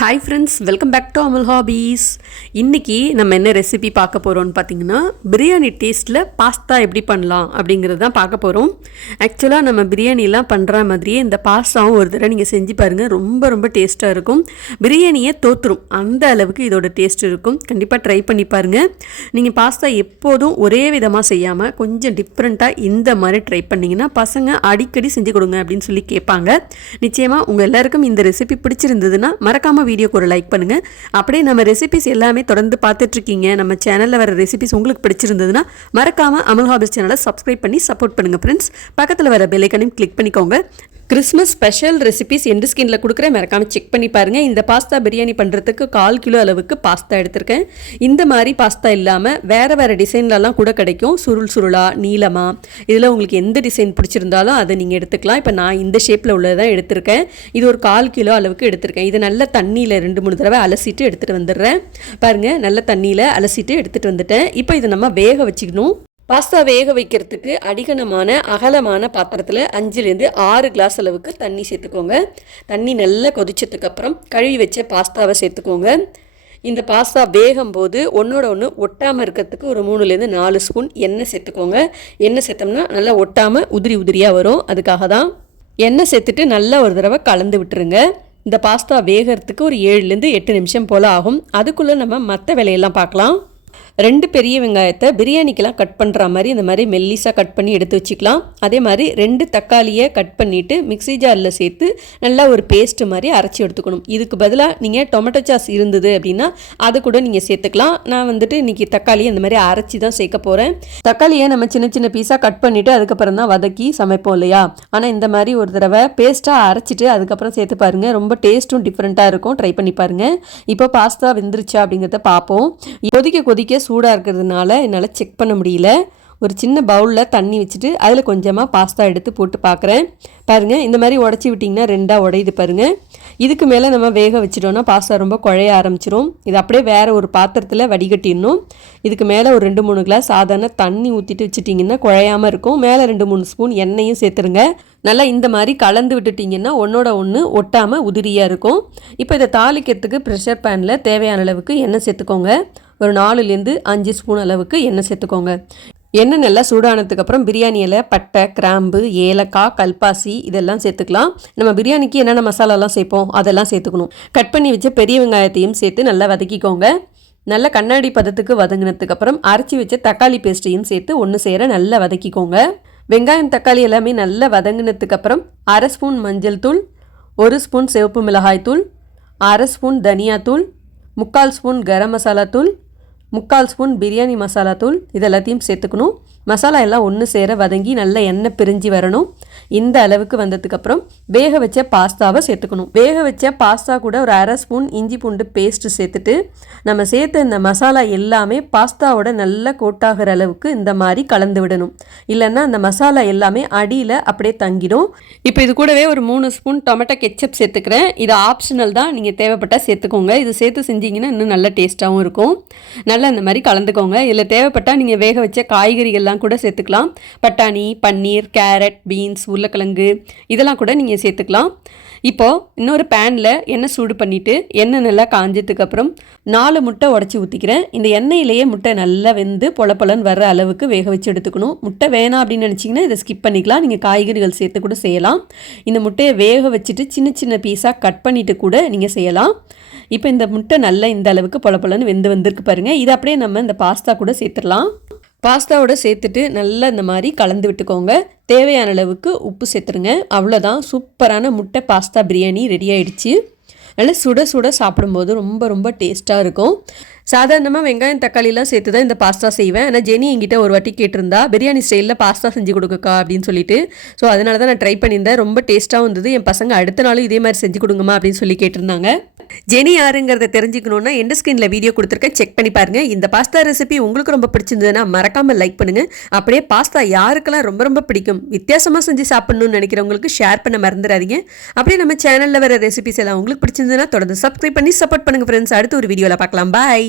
Hi friends, welcome back to Amal hobbies. இன்றைக்கி நம்ம என்ன ரெசிபி பார்க்க போகிறோம்னு பார்த்தீங்கன்னா, பிரியாணி டேஸ்ட்டில் பாஸ்தா எப்படி பண்ணலாம் அப்படிங்கிறது தான் பார்க்க போகிறோம். ஆக்சுவலாக நம்ம பிரியாணிலாம் பண்ணுற மாதிரியே இந்த பாஸ்தாவும் ஒரு தடவை நீங்கள் செஞ்சு பாருங்கள். ரொம்ப ரொம்ப டேஸ்ட்டாக இருக்கும். பிரியாணியை தோற்றுரும், அந்த அளவுக்கு இதோட டேஸ்ட் இருக்கும். கண்டிப்பாக ட்ரை பண்ணி பாருங்கள். நீங்கள் பாஸ்தா எப்போதும் ஒரே விதமாக செய்யாமல் கொஞ்சம் டிஃப்ரெண்ட்டாக இந்த மாதிரி ட்ரை பண்ணிங்கன்னா பசங்க அடிக்கடி செஞ்சு கொடுங்க அப்படின்னு சொல்லி கேட்பாங்க. நிச்சயமாக உங்கள் எல்லாருக்கும் இந்த ரெசிபி பிடிச்சிருந்ததுன்னா மறக்காமல் வீடியோக்கு ஒரு லைக் பண்ணுங்கள். அப்படியே நம்ம ரெசிபிஸ் எல்லாமே தொடர்ந்து பார்த்துட்ருக்கீங்க. நம்ம சேனலில் வர ரெசிபிஸ் உங்களுக்கு பிடிச்சிருந்ததுன்னா மறக்காமல் அமல் ஹாபீஸ் சேனலை சப்ஸ்கிரைப் பண்ணி சப்போர்ட் பண்ணுங்கள் ஃப்ரெண்ட்ஸ். பக்கத்தில் வர பெல் ஐகானையும் கிளிக் பண்ணிக்கோங்க. கிறிஸ்மஸ் ஸ்பெஷல் ரெசிபிஸ் எண்டு ஸ்கின்னில் கொடுக்குறேன், மறக்காமல் செக் பண்ணி பாருங்கள். இந்த பாஸ்தா பிரியாணி பண்ணுறதுக்கு 1/4 கிலோ அளவுக்கு பாஸ்தா எடுத்திருக்கேன். இந்த மாதிரி பாஸ்தா இல்லாமல் வேறு டிசைன்லலாம் கூட கிடைக்கும். சுருள் சுருளாக நீளமாக, இதில் உங்களுக்கு எந்த டிசைன் பிடிச்சிருந்தாலும் அதை நீங்கள் எடுத்துக்கலாம். இப்போ நான் இந்த ஷேப்பில் உள்ளதான் எடுத்திருக்கேன். இது ஒரு 1/4 கிலோ அளவுக்கு எடுத்திருக்கேன். இது நல்ல தண்ணியில் 2-3 தடவை அலசிட்டு எடுத்துகிட்டு வந்துடுறேன். பாருங்கள், நல்ல தண்ணியில் அலசிட்டு எடுத்துகிட்டு வந்துட்டேன். இப்போ இதை நம்ம வேக வச்சுக்கணும். பாஸ்தா வேக வைக்கிறதுக்கு அடிகனமான அகலமான பாத்திரத்தில் 5-6 கிளாஸ் அளவுக்கு தண்ணி சேர்த்துக்கோங்க. தண்ணி நல்லா கொதிச்சதுக்கப்புறம் கழுவி வச்ச பாஸ்தாவை சேர்த்துக்கோங்க. இந்த பாஸ்தா வேகும் போது ஒன்றோட ஒன்று ஒட்டாமல் இருக்கிறதுக்கு ஒரு 3-4 ஸ்பூன் எண்ணெய் சேர்த்துக்கோங்க. எண்ணெய் சேர்த்தோம்னா நல்லா ஒட்டாமல் உதிரியாக வரும். அதுக்காக தான் எண்ணெய் சேர்த்துட்டு நல்லா ஒரு தடவை கலந்து விட்டுருங்க. இந்த பாஸ்தா வேகிறதுக்கு ஒரு 7-8 நிமிஷம் போல் ஆகும். அதுக்குள்ளே நம்ம மற்ற வேலையெல்லாம் பார்க்கலாம். 2 பெரிய வெங்காயத்தை பிரியாணிக்கெலாம் கட் பண்ணுற மாதிரி இந்த மாதிரி மெல்லிஸாக கட் பண்ணி எடுத்து வச்சுக்கலாம். அதே மாதிரி 2 தக்காளியை கட் பண்ணிவிட்டு மிக்ஸி ஜாரில் சேர்த்து நல்லா ஒரு பேஸ்ட்டு மாதிரி அரைச்சி எடுத்துக்கணும். இதுக்கு பதிலாக நீங்கள் டொமேட்டோ சாஸ் இருந்தது அப்படின்னா அது கூட நீங்கள் சேர்த்துக்கலாம். நான் இன்றைக்கி தக்காளியை இந்த மாதிரி அரைச்சி தான் சேர்க்க போகிறேன். தக்காளியை நம்ம சின்ன சின்ன பீஸாக கட் பண்ணிவிட்டு அதுக்கப்புறம் தான் வதக்கி சமைப்போம் இல்லையா? ஆனால் இந்த மாதிரி ஒரு தடவை பேஸ்ட்டாக அரைச்சிட்டு அதுக்கப்புறம் சேர்த்து பாருங்கள். ரொம்ப டேஸ்ட்டும் டிஃப்ரெண்ட்டாக இருக்கும். ட்ரை பண்ணி பாருங்கள். இப்போ பாஸ்தா வெந்துருச்சா அப்படிங்கிறத பார்ப்போம். கொதிக்க சூடாக இருக்கிறதுனால என்னால் செக் பண்ண முடியல. ஒரு சின்ன பவுலில் தண்ணி வச்சுட்டு அதில் கொஞ்சமாக பாஸ்தா எடுத்து போட்டு பார்க்குறேன். பாருங்கள், இந்த மாதிரி உடச்சி விட்டிங்கன்னா 2ஆக உடையுது பாருங்கள். இதுக்கு மேலே நம்ம வேக வச்சிட்டோன்னா பாஸ்தா ரொம்ப குழைய ஆரம்பிச்சிடும். இது அப்படியே வேறு ஒரு பாத்திரத்தில் வடிகட்டிடணும். இதுக்கு மேலே ஒரு 2-3 கிளாஸ் சாதாரண தண்ணி ஊற்றிட்டு வச்சுட்டிங்கன்னா குழையாமல் இருக்கும். மேலே 2-3 ஸ்பூன் எண்ணெயும் சேர்த்துருங்க. நல்லா இந்த மாதிரி கலந்து விட்டுட்டிங்கன்னா ஒன்றோட ஒன்று ஒட்டாமல் உதிரியாக இருக்கும். இப்போ இதை தாளிக்கிறதுக்கு ப்ரெஷர் பேனில் தேவையான அளவுக்கு எண்ணெய் சேர்த்துக்கோங்க. ஒரு 4-5 ஸ்பூன் அளவுக்கு எண்ணெய் சேர்த்துக்கோங்க. எண்ணெய் நல்லா சூடானதுக்கப்புறம் பிரியாணி இலை, பட்டை, கிராம்பு, ஏலக்காய், கல்பாசி இதெல்லாம் சேர்த்துக்கலாம். நம்ம பிரியாணிக்கு என்னென்ன மசாலாலாம் சேர்ப்போம் அதெல்லாம் சேர்த்துக்கணும். கட் பண்ணி வச்ச பெரிய வெங்காயத்தையும் சேர்த்து நல்லா வதக்கிக்கோங்க. நல்லா கண்ணாடி பதத்துக்கு வதங்கினதுக்கப்புறம் அரைச்சி வச்ச தக்காளி பேஸ்ட்டையும் சேர்த்து ஒன்று சேர நல்லா வதக்கிக்கோங்க. வெங்காயம் தக்காளி எல்லாமே நல்லா வதங்கினதுக்கப்புறம் 1/2 ஸ்பூன் மஞ்சள் தூள், 1 ஸ்பூன் சிவப்பு மிளகாய் தூள், 1/2 ஸ்பூன் தனியாத்தூள், 3/4 ஸ்பூன் கரம் மசாலா தூள், 3/4 ஸ்பூன் பிரியாணி மசாலா தூள் இதெல்லாத்தையும் சேர்த்துக்கணும். மசாலா எல்லாம் ஒன்று சேர வதங்கி நல்ல எண்ணெய் பிரிஞ்சு வரணும். இந்த அளவுக்கு வந்ததுக்கப்புறம் வேக வச்ச பாஸ்தாவை சேர்த்துக்கணும். வேக வச்ச பாஸ்தா கூட ஒரு 1/2 ஸ்பூன் இஞ்சி பூண்டு பேஸ்ட்டு சேர்த்துட்டு நம்ம சேர்த்த இந்த மசாலா எல்லாமே பாஸ்தாவோட நல்லா கோட்டாகிற அளவுக்கு இந்த மாதிரி கலந்து விடணும். இல்லைன்னா அந்த மசாலா எல்லாமே அடியில் அப்படியே தங்கிடும். இப்போ இது கூடவே ஒரு 3 ஸ்பூன் டொமேட்டோ கெச்சப் சேர்த்துக்கிறேன். இது ஆப்ஷனல் தான், நீங்கள் தேவைப்பட்டால் சேர்த்துக்கோங்க. இது சேர்த்து செஞ்சிங்கன்னா இன்னும் நல்ல டேஸ்ட்டாகவும் இருக்கும். நல்லா இந்த மாதிரி கலந்துக்கோங்க. இதில் தேவைப்பட்டால் நீங்கள் வேக வச்ச காய்கறிகள்லாம் கூட சேர்த்துக்கலாம். பட்டாணி, பன்னீர், கேரட், பீன்ஸ், உருளைக்கிழங்கு இதெல்லாம் கூட நீங்கள் சேர்த்துக்கலாம். இப்போது இன்னொரு பேனில் எண்ணெய் சூடு பண்ணிவிட்டு எண்ணெய் நல்லா காஞ்சதுக்கப்புறம் 4 முட்டை உடச்சி ஊற்றிக்கிறேன். இந்த எண்ணெயிலேயே முட்டை நல்லா வெந்து பொலன்னு வர்ற அளவுக்கு வேக வச்சு எடுத்துக்கணும். முட்டை வேணாம் அப்படின்னு நினச்சிங்கன்னா இதை ஸ்கிப் பண்ணிக்கலாம். நீங்கள் காய்கறிகள் சேர்த்து கூட செய்யலாம். இந்த முட்டையை வேக வச்சுட்டு சின்ன சின்ன பீஸாக கட் பண்ணிவிட்டு கூட நீங்கள் செய்யலாம். இப்போ இந்த முட்டை நல்லா இந்த அளவுக்கு பொலன்னு வெந்து வந்திருக்கு பாருங்கள். இதை அப்படியே நம்ம இந்த பாஸ்தா கூட சேர்த்துடலாம். பாஸ்தாவோட சேர்த்துட்டு நல்லா இந்த மாதிரி கலந்து விட்டுக்கோங்க. தேவையான அளவுக்கு உப்பு சேர்த்துருங்க. அவ்வளோதான், சூப்பரான முட்டை பாஸ்தா பிரியாணி ரெடி ஆகிடுச்சு. நல்லா சுட சுட சாப்பிடும்போது ரொம்ப ரொம்ப டேஸ்ட்டாக இருக்கும். சாதாரணமாக வெங்காயம் தக்காளிலாம் சேர்த்து தான் இந்த பாஸ்தா செய்வேன். ஆனால் ஜெனி என்கிட்ட ஒரு வாட்டி கேட்டிருந்தா பிரியாணி ஸ்டைலில் பாஸ்தா செஞ்சு கொடுக்கக்கா அப்படின்னு சொல்லிட்டு. ஸோ அதனால தான் நான் ட்ரை பண்ணியிருந்தேன். ரொம்ப டேஸ்ட்டாகவும் இருந்தது. என் பசங்க அடுத்த நாளும் இதே மாதிரி செஞ்சு கொடுங்கம்மா அப்படின்னு சொல்லி கேட்டிருந்தாங்க. ஜெனி யாருங்கிறத தெரிஞ்சுக்கணுன்னா எண்டு ஸ்கிரீனில் வீடியோ கொடுத்துருக்கேன், செக் பண்ணி பாருங்கள். இந்த பாஸ்தா ரெசிபி உங்களுக்கு ரொம்ப பிடிச்சிருந்ததுன்னா மறக்காமல் லைக் பண்ணுங்கள். அப்படியே பாஸ்தா யாருக்கெல்லாம் ரொம்ப ரொம்ப பிடிக்கும், வித்தியாசமாக செஞ்சு சாப்பிடணும்னு நினைக்கிறவங்களுக்கு ஷேர் பண்ண மறந்துடாதீங்க. அப்படியே நம்ம சேனலில் வர ரெசிபிஸ் எல்லாம் உங்களுக்கு பிடிச்சிருந்ததுன்னா தொடர்ந்து சப்ஸ்கிரைப் பண்ணி சப்போர்ட் பண்ணுங்கள் ஃப்ரெண்ட்ஸ். அடுத்த ஒரு வீடியோவில் பார்க்கலாம். பாய்.